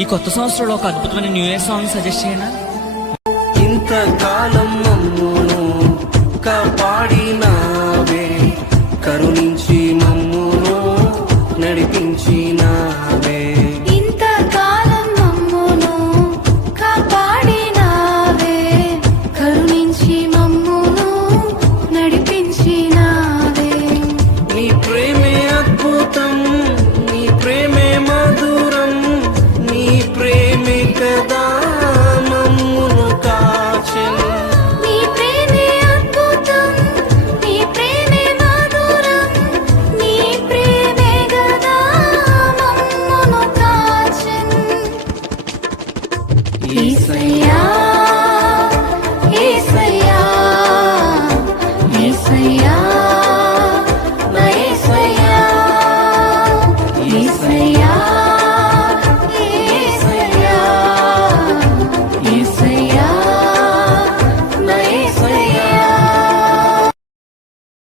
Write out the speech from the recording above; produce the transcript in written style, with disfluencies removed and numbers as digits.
ఈ కొత్త సంవత్సరంలో ఒక అద్భుతమైన న్యూ ఇయర్ సాంగ్ సజెస్ట్ చేయనా? ఇంతకాలం మమ్మును కాపాడినావే, కరుణించి మమ్మును నడిపించినావే. ఇంతకాలం మమ్మును కాపాడినావే, కరుణించి మమ్మును నడిపించినావే. నీ ప్రేమే అద్భుతం, నీ ప్రేమే మధురం, నీ ప్రేమే కదా మమ్మును కాచెను. నీ ప్రేమే అద్భుతం, నీ ప్రేమే మధురం, నీ ప్రేమే గదా మమ్మును కాచెను. యేసయ్యా